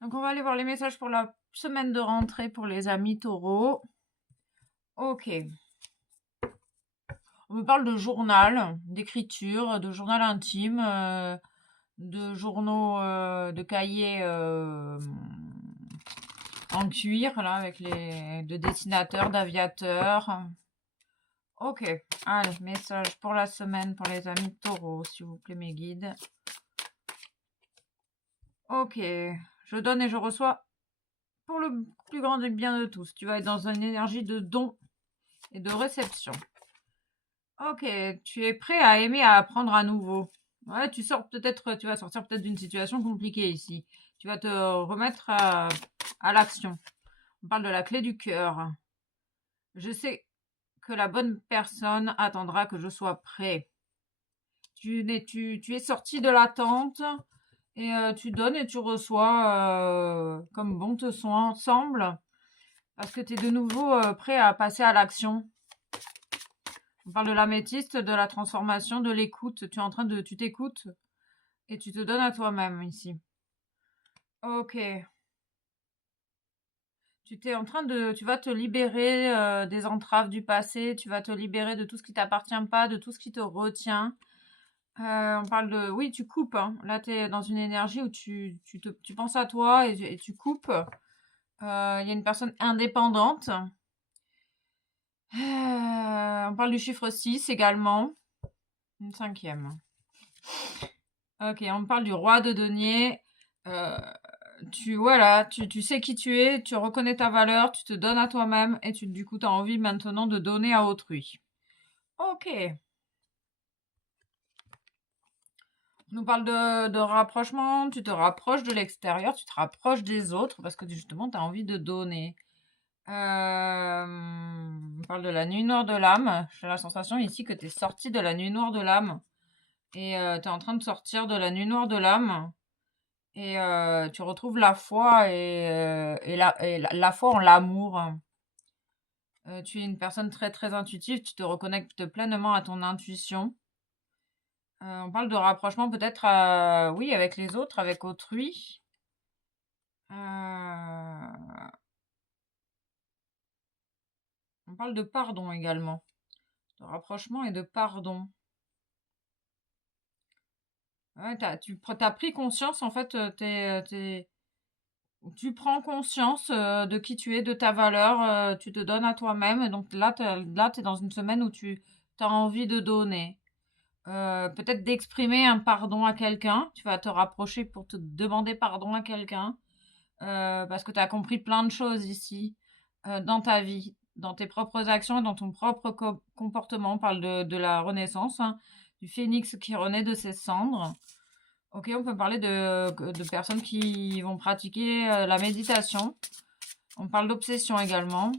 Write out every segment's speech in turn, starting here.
Donc, on va aller voir les messages pour la semaine de rentrée pour les amis taureaux. Ok. On me parle de journal, d'écriture, de journal intime, de journaux, de cahiers en cuir, là, avec les de dessinateurs, d'aviateurs. Ok. Allez, message pour la semaine pour les amis taureaux, s'il vous plaît, mes guides. Ok. Je donne et je reçois pour le plus grand bien de tous. Tu vas être dans une énergie de don et de réception. Ok, tu es prêt à aimer, à apprendre à nouveau. Ouais, tu vas sortir peut-être d'une situation compliquée ici. Tu vas te remettre à l'action. On parle de la clé du cœur. Je sais que la bonne personne attendra que je sois prêt. Tu es sorti de l'attente et tu donnes et tu reçois comme bon te semble parce que tu es de nouveau prêt à passer à l'action. On parle de l'améthyste, de la transformation, de l'écoute. Tu t'écoutes et tu te donnes à toi-même ici. Ok. Tu vas te libérer des entraves du passé. Tu vas te libérer de tout ce qui t'appartient pas, de tout ce qui te retient. On parle de, oui, tu coupes, hein. Là, tu es dans une énergie où tu penses à toi et tu coupes. Il y a une personne indépendante. On parle du chiffre 6 également. Une cinquième. Ok, on parle du roi de denier. Euh, voilà, tu sais qui tu es, tu reconnais ta valeur, tu te donnes à toi-même et du coup, tu as envie maintenant de donner à autrui. Ok. On nous parle de rapprochement, tu te rapproches de l'extérieur, tu te rapproches des autres parce que justement, tu as envie de donner. On parle de la nuit noire de l'âme. J'ai la sensation ici que tu es sorti de la nuit noire de l'âme et tu es en train de sortir de la nuit noire de l'âme. Et tu retrouves la foi et la foi en l'amour. Tu es une personne très très intuitive, tu te reconnectes pleinement à ton intuition. On parle de rapprochement peut-être, oui, avec les autres, avec autrui. On parle de pardon également, de rapprochement et de pardon. Ouais, t'as pris conscience, en fait, tu prends conscience de qui tu es, de ta valeur, tu te donnes à toi-même. Et donc là, t'es dans une semaine où tu as envie de donner. Peut-être d'exprimer un pardon à quelqu'un. Tu vas te rapprocher pour te demander pardon à quelqu'un. Parce que tu as compris plein de choses ici, dans ta vie, dans tes propres actions et dans ton propre comportement. On parle de la renaissance, hein, du phénix qui renaît de ses cendres. Ok, on peut parler de personnes qui vont pratiquer la méditation. On parle d'obsession également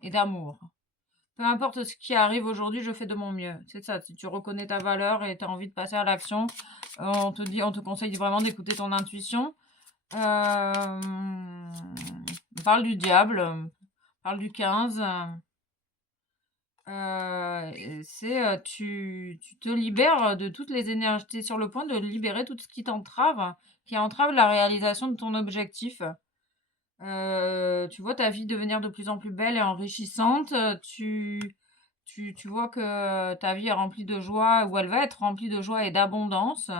et d'amour. Peu importe ce qui arrive aujourd'hui, je fais de mon mieux. C'est ça, si tu reconnais ta valeur et tu as envie de passer à l'action, on te conseille vraiment d'écouter ton intuition. On parle du diable, on parle du 15. Tu te libères de toutes les énergies. Tu es sur le point de libérer tout ce qui entrave la réalisation de ton objectif. Tu vois ta vie devenir de plus en plus belle et enrichissante. Tu vois que ta vie est remplie de joie, ou elle va être remplie de joie et d'abondance,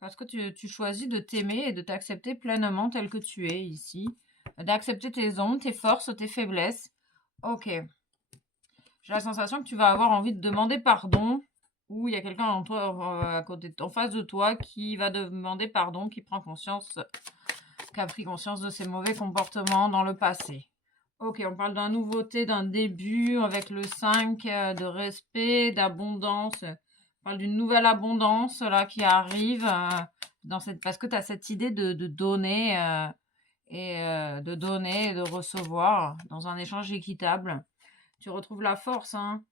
parce que tu choisis de t'aimer et de t'accepter pleinement tel que tu es ici, d'accepter tes ombres, tes forces, tes faiblesses. Ok. J'ai la sensation que tu vas avoir envie de demander pardon, ou il y a quelqu'un en toi, à côté, en face de toi, qui va demander pardon, qui a pris conscience de ses mauvais comportements dans le passé. Ok, on parle d'une nouveauté, d'un début avec le 5, de respect, d'abondance. On parle d'une nouvelle abondance là qui arrive parce que tu as cette idée de donner de donner et de recevoir dans un échange équitable. Tu retrouves la force, hein,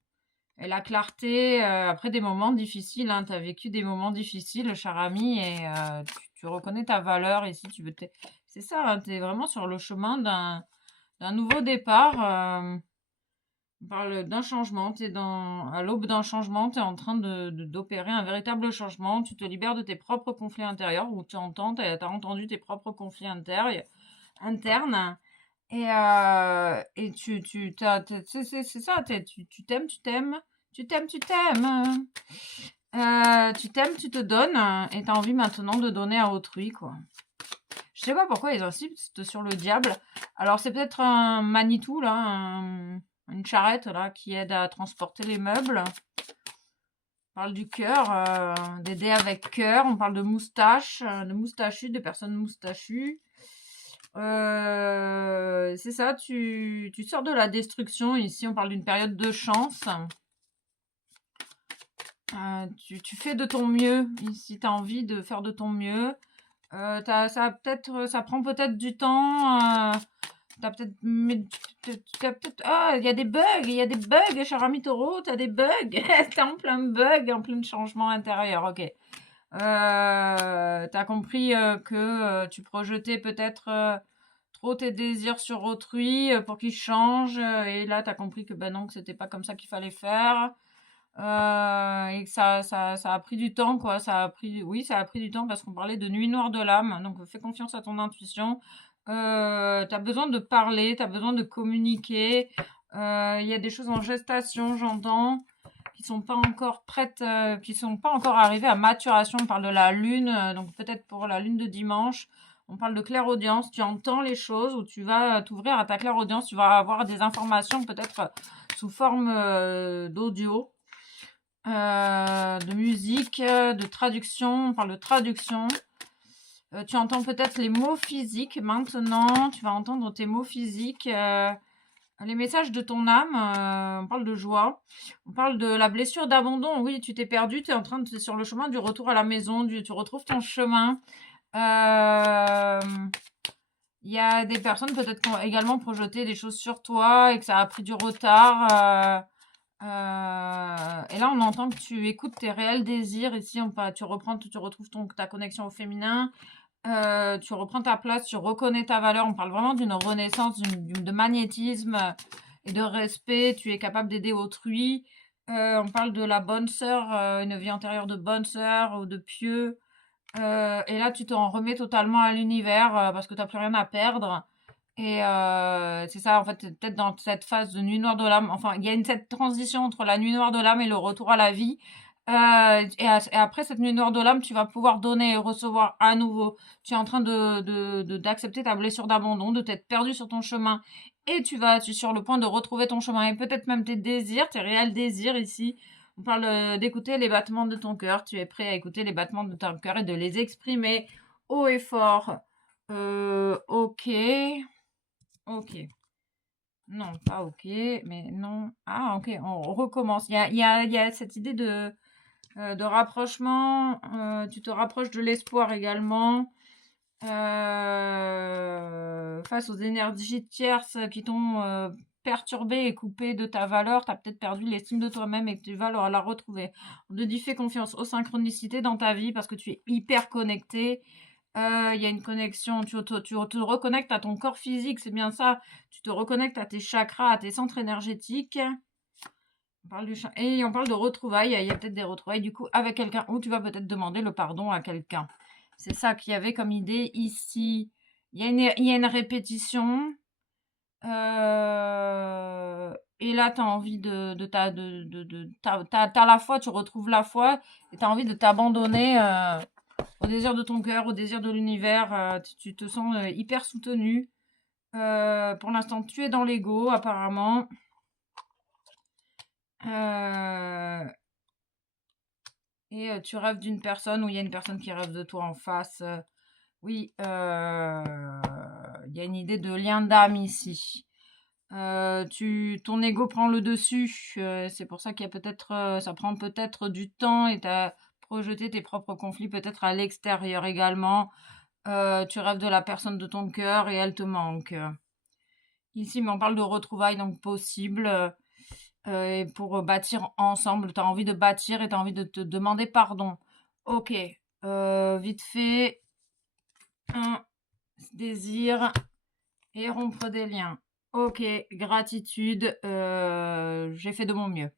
et la clarté après des moments difficiles. Hein, tu as vécu des moments difficiles, cher ami, et tu reconnais ta valeur ici. C'est ça, hein, tu es vraiment sur le chemin d'un nouveau départ. On parle d'un changement, tu es à l'aube d'un changement, tu es en train d'opérer un véritable changement, tu te libères de tes propres conflits intérieurs, ou tu entends, tu as entendu tes propres conflits internes, et c'est ça, tu t'aimes, tu t'aimes, tu t'aimes, tu t'aimes, tu t'aimes, tu te donnes, et tu as envie maintenant de donner à autrui, quoi. Je sais pas pourquoi ils insistent sur le diable. Alors c'est peut-être un Manitou là, une charrette là qui aide à transporter les meubles. On parle du cœur, d'aider avec cœur. On parle de moustaches, de moustachus, de personnes moustachues. C'est ça, tu sors de la destruction. Ici, on parle d'une période de chance. Tu fais de ton mieux. Ici, tu as envie de faire de ton mieux. Ça prend peut-être du temps. T'as peut-être, ah, il y a des bugs, cher ami taureau, t'as des bugs. T'es en plein bug, en plein changement intérieur, ok. T'as compris que tu projetais peut-être trop tes désirs sur autrui pour qu'ils changent. Et là, t'as compris que ben non, que c'était pas comme ça qu'il fallait faire. Et que ça a pris du temps, quoi. Oui, ça a pris du temps parce qu'on parlait de nuit noire de l'âme. Donc, fais confiance à ton intuition. T'as besoin de parler, t'as besoin de communiquer. Il y a des choses en gestation, j'entends, qui sont pas encore prêtes, qui sont pas encore arrivées à maturation. On parle de la lune, donc peut-être pour la lune de dimanche. On parle de clairaudience. Tu entends les choses ou tu vas t'ouvrir à ta clairaudience. Tu vas avoir des informations peut-être sous forme d'audio, de musique, de traduction. On parle de traduction. Tu entends peut-être les mots physiques maintenant. Tu vas entendre tes mots physiques. Les messages de ton âme. On parle de joie. On parle de la blessure d'abandon. Oui, tu t'es perdu. Tu es sur le chemin du retour à la maison. Tu retrouves ton chemin. Il y a des personnes peut-être qui ont également projeté des choses sur toi et que ça a pris du retard. Et là, on entend que tu écoutes tes réels désirs. Ici, tu retrouves ta connexion au féminin. Tu reprends ta place, tu reconnais ta valeur. On parle vraiment d'une renaissance, de magnétisme et de respect. Tu es capable d'aider autrui. On parle de la bonne sœur, une vie antérieure de bonne sœur ou de pieux. Et là, tu t'en remets totalement à l'univers parce que tu n'as plus rien à perdre. Et c'est ça, en fait, peut-être dans cette phase de nuit noire de l'âme. Enfin, il y a cette transition entre la nuit noire de l'âme et le retour à la vie. Et après cette nuit noire de l'âme, tu vas pouvoir donner et recevoir à nouveau. Tu es en train d'accepter ta blessure d'abandon, de t'être perdu sur ton chemin. Et tu es sur le point de retrouver ton chemin et peut-être même tes désirs, tes réels désirs ici. On parle d'écouter les battements de ton cœur. Tu es prêt à écouter les battements de ton cœur et de les exprimer haut et fort. Ok. Ok. Non, pas ok, mais non. Ah, ok, on recommence. Il y a cette idée de rapprochement. Tu te rapproches de l'espoir également. Face aux énergies tierces qui t'ont perturbé et coupé de ta valeur, tu as peut-être perdu l'estime de toi-même et que tu vas la retrouver. On te dit fais confiance aux synchronicités dans ta vie parce que tu es hyper connecté. Il y a une connexion, tu te reconnectes à ton corps physique, c'est bien ça. Tu te reconnectes à tes chakras, à tes centres énergétiques. Et on parle de retrouvailles. Il y a peut-être des retrouvailles du coup avec quelqu'un ou tu vas peut-être demander le pardon à quelqu'un. C'est ça qu'il y avait comme idée ici. Il y a une répétition. Et là, tu as envie t'as la foi, tu retrouves la foi et tu as envie de t'abandonner au désir de ton cœur, au désir de l'univers. Tu te sens hyper soutenu. Pour l'instant, tu es dans l'ego, apparemment. Et tu rêves d'une personne ou il y a une personne qui rêve de toi en face. Oui, il y a une idée de lien d'âme ici. Ton ego prend le dessus. C'est pour ça qu'il y a peut-être, ça prend peut-être du temps et tu as projeté tes propres conflits peut-être à l'extérieur également. Tu rêves de la personne de ton cœur et elle te manque. Ici, mais on parle de retrouvailles donc possibles. Et pour bâtir ensemble, tu as envie de bâtir et tu as envie de te demander pardon. Ok, vite fait, un désir et rompre des liens. OK, gratitude, j'ai fait de mon mieux.